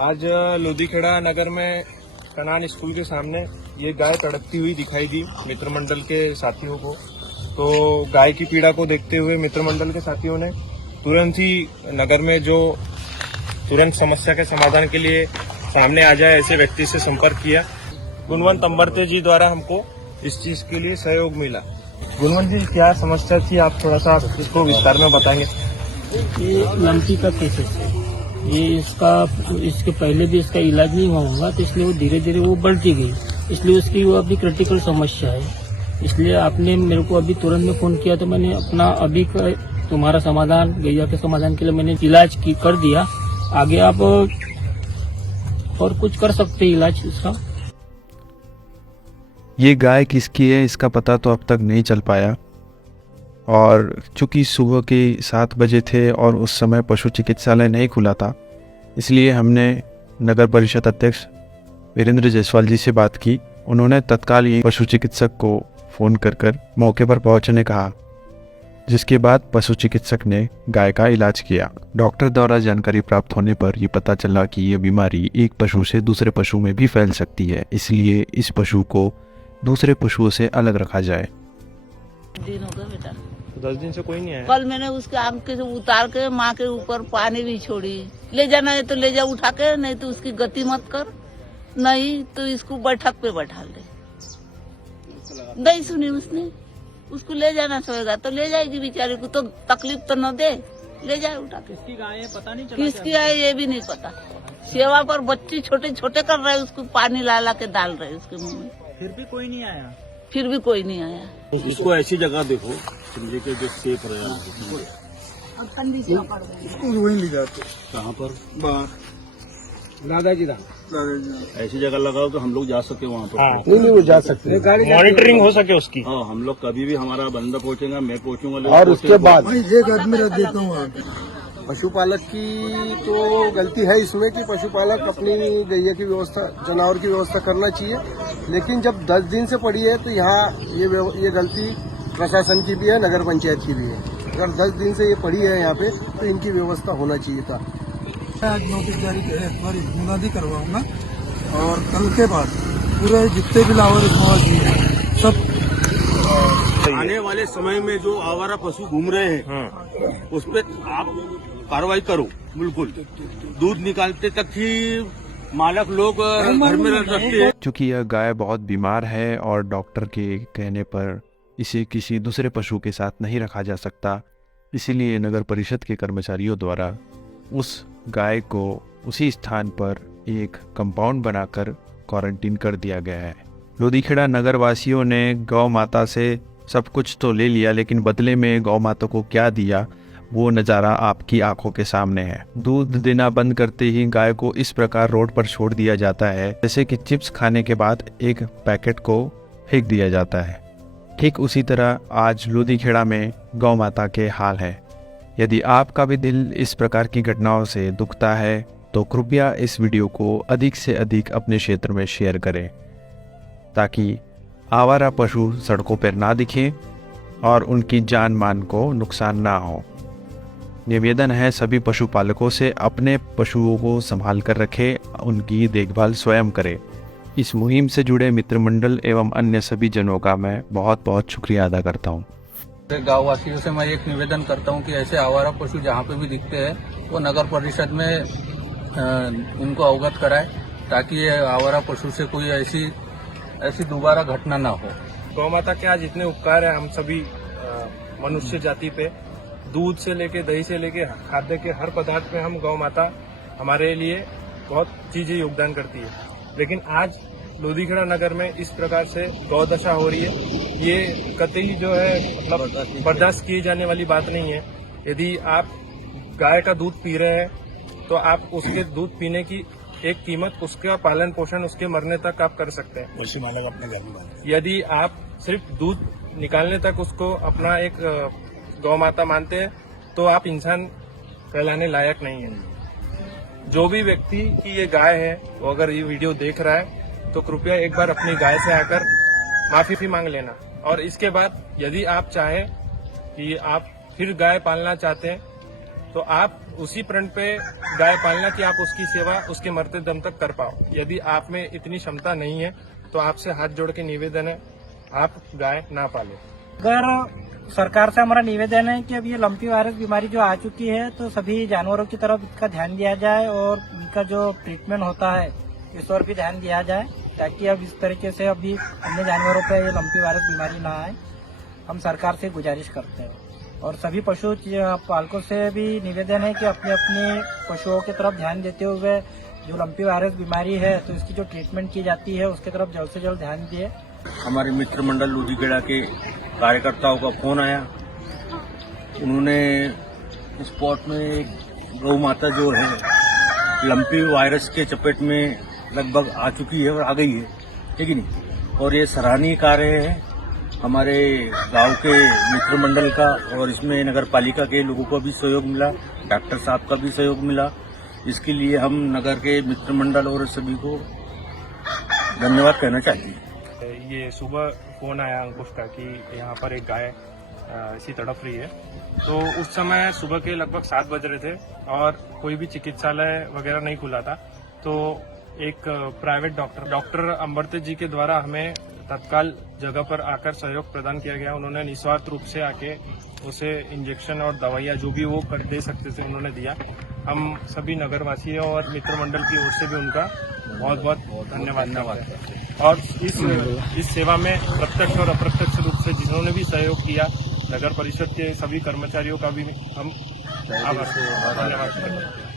आज लोधीखेड़ा नगर में कनान स्कूल के सामने ये गाय तड़पती हुई दिखाई दी मित्र मंडल के साथियों को। तो गाय की पीड़ा को देखते हुए मित्र मंडल के साथियों ने तुरंत ही नगर में जो तुरंत समस्या के समाधान के लिए सामने आ जाए ऐसे व्यक्ति से संपर्क किया। गुणवंत अंबरते जी द्वारा हमको इस चीज के लिए सहयोग मिला। गुणवंत जी, क्या समस्या थी, आप थोड़ा सा इसको विस्तार में बताएंगे? ये लंपी का केसेस है, ये इसके पहले भी इसका इलाज नहीं हुआ होगा, तो इसलिए वो धीरे धीरे वो बढ़ती गई, इसलिए उसकी वो अभी क्रिटिकल समस्या है। इसलिए आपने मेरे को अभी तुरंत में फोन किया, तो मैंने अपना अभी तुम्हारा समाधान, गैया के समाधान के लिए मैंने इलाज कर दिया। आगे आप और कुछ कर सकते हैं इलाज इसका। ये गाय किसकी है इसका पता तो अब तक नहीं चल पाया, और चूंकि सुबह के 7 बजे थे और उस समय पशु चिकित्सालय नहीं खुला था, इसलिए हमने नगर परिषद अध्यक्ष वीरेंद्र जायसवाल जी से बात की। उन्होंने तत्काल ही पशु चिकित्सक को फ़ोन कर मौके पर पहुंचने कहा, जिसके बाद पशु चिकित्सक ने गाय का इलाज किया। डॉक्टर द्वारा जानकारी प्राप्त होने पर यह पता चला कि यह बीमारी एक पशु से दूसरे पशु में भी फैल सकती है, इसलिए इस पशु को दूसरे पशुओं से अलग रखा जाए। दिन हो गए बेटा, 10 दिन से कोई नहीं आया। कल मैंने उसके आंख के उतार के माँ के ऊपर पानी भी छोड़ी। ले जाना है तो ले जा उठा के, नहीं तो उसकी गति मत कर, नहीं तो इसको बैठक पे बैठा ले। नहीं सुनी उसने, उसको ले जाना सोएगा तो ले जाएगी, बेचारे को तो तकलीफ तो न दे, ले जाए उठा के। किसकी गाय है पता नहीं चला, किसकी है ये भी नहीं पता। सेवा पर बच्चे छोटे छोटे कर रहे, उसको पानी ला के डाल रहे उसके मुंह में, फिर भी कोई नहीं आया। फिर भी कोई नहीं आया। इसको ऐसी जगह देखो के जो सेफ रहे, वहीं ले जाते कहाँ पर बाहर दादाजी ऐसी जगह लगाओ तो हम लोग जा सके वहाँ पर। नहीं वो जा सकते हैं। मॉनिटरिंग हो सके उसकी। हाँ, हम लोग कभी भी, हमारा बंदा पहुँचेगा, मैं पहुँचूंगा, और उसके बाद एक आदमी रख देता हूँ। पशुपालक की तो गलती है इसमें कि पशुपालक अपनी गैया की व्यवस्था, जानवर की व्यवस्था करना चाहिए, लेकिन जब 10 दिन से पड़ी है तो यहाँ ये गलती प्रशासन की भी है, नगर पंचायत की भी है। अगर 10 दिन से ये पड़ी है यहाँ पे तो इनकी व्यवस्था होना चाहिए था। आज नोटिस जारी करे, मुनादी करवाऊंगा, और कल के बाद पूरे जितने भी लावर सब आने वाले समय में जो आवारा पशु घूम रहे हैं उस पर आप कार्रवाई करो। बिल्कुल, दूध निकालते तक ही मालक लोग घर में रखते हैं। चूँकि यह गाय बहुत बीमार है और डॉक्टर के कहने पर इसे किसी दूसरे पशु के साथ नहीं रखा जा सकता, इसीलिए नगर परिषद के कर्मचारियों द्वारा उस गाय को उसी स्थान पर एक कंपाउंड बनाकर क्वारंटीन कर दिया गया है। लोधीखेड़ा नगर वासियों ने गौ माता से सब कुछ तो ले लिया, लेकिन बदले में गौ माता को क्या दिया वो नज़ारा आपकी आंखों के सामने है। दूध देना बंद करते ही गाय को इस प्रकार रोड पर छोड़ दिया जाता है जैसे कि चिप्स खाने के बाद एक पैकेट को फेंक दिया जाता है। ठीक उसी तरह आज लोधीखेड़ा में गौ माता के हाल है। यदि आपका भी दिल इस प्रकार की घटनाओं से दुखता है तो कृपया इस वीडियो को अधिक से अधिक अपने क्षेत्र में शेयर करें, ताकि आवारा पशु सड़कों पर ना दिखें और उनकी जान मान को नुकसान ना हो। निवेदन है सभी पशुपालकों से, अपने पशुओं को संभाल कर रखें, उनकी देखभाल स्वयं करें। इस मुहिम से जुड़े मित्र मंडल एवं अन्य सभी जनों का मैं बहुत बहुत शुक्रिया अदा करता हूँ। गाँव वासियों से मैं एक निवेदन करता हूँ कि ऐसे आवारा पशु जहाँ पे भी दिखते हैं वो नगर परिषद में उनको अवगत कराए, ताकि ये आवारा पशु से कोई ऐसी दोबारा घटना ना हो। गौ माता के आज इतने उपकार है हम सभी मनुष्य जाति पे। दूध से लेके, दही से लेके, खाद्य के हर पदार्थ में हम गौ माता हमारे लिए बहुत चीजें योगदान करती है, लेकिन आज लोधीखेड़ा नगर में इस प्रकार से गौ दशा हो रही है, ये कतई जो है मतलब बर्दाश्त किए जाने वाली बात नहीं है। यदि आप गाय का दूध पी रहे हैं तो आप उसके दूध पीने की एक कीमत, उसका पालन पोषण, उसके मरने तक आप कर सकते हैं। पशुपालक अपने घर में, यदि आप सिर्फ दूध निकालने तक उसको अपना एक गौ माता मानते हैं तो आप इंसान कहलाने लायक नहीं है। जो भी व्यक्ति की ये गाय है वो अगर ये वीडियो देख रहा है तो कृपया एक बार अपनी गाय से आकर माफी मांग लेना, और इसके बाद यदि आप चाहें कि आप फिर गाय पालना चाहते हैं तो आप उसी प्रण पे गाय पालना कि आप उसकी सेवा उसके मरते दम तक कर पाओ। यदि आप में इतनी क्षमता नहीं है तो आपसे हाथ जोड़ के निवेदन है, आप गाय ना पालें। अगर सरकार से हमारा निवेदन है कि अब ये लंपी वायरस बीमारी जो आ चुकी है तो सभी जानवरों की तरफ इसका ध्यान दिया जाए और इनका जो ट्रीटमेंट होता है इस और भी ध्यान दिया जाए, ताकि अब इस तरीके से अभी अन्य जानवरों पे ये लंपी वायरस बीमारी ना आए। हम सरकार से गुजारिश करते हैं और सभी पशु पालकों से भी निवेदन है कि अपने अपने पशुओं की तरफ ध्यान देते हुए जो लंपी वायरस बीमारी है तो इसकी जो ट्रीटमेंट की जाती है उसकी तरफ जल्द से जल्द ध्यान दिए। हमारे मित्र मंडल लूधीखेड़ा के कार्यकर्ताओं का फोन आया, उन्होंने स्पॉट में एक गौ माता जो है लंपी वायरस के चपेट में लगभग आ चुकी है और आ गई है, ठीक है नहीं, और ये सराहनीय कार्य है हमारे गांव के मित्र मंडल का, और इसमें नगर पालिका के लोगों को भी सहयोग मिला, डॉक्टर साहब का भी सहयोग मिला। इसके लिए हम नगर के मित्र मंडल और सभी को धन्यवाद कहना चाहते हैं। ये सुबह फोन आया अंकुश का कि यहाँ पर एक गाय ऐसी तड़प रही है, तो उस समय सुबह के लगभग 7 बज रहे थे और कोई भी चिकित्सालय वगैरह नहीं खुला था। तो एक प्राइवेट डॉक्टर अम्बरते जी के द्वारा हमें तत्काल जगह पर आकर सहयोग प्रदान किया गया। उन्होंने निस्वार्थ रूप से आके उसे इंजेक्शन और दवाइयाँ जो भी वो कर दे सकते थे उन्होंने दिया। हम सभी नगरवासियों और मित्र मंडल की ओर से भी उनका बहुत बहुत धन्यवाद करते हैं। और इस सेवा में प्रत्यक्ष और अप्रत्यक्ष रूप से जिन्होंने भी सहयोग किया, नगर परिषद के सभी कर्मचारियों का भी हम धन्यवाद करते हैं।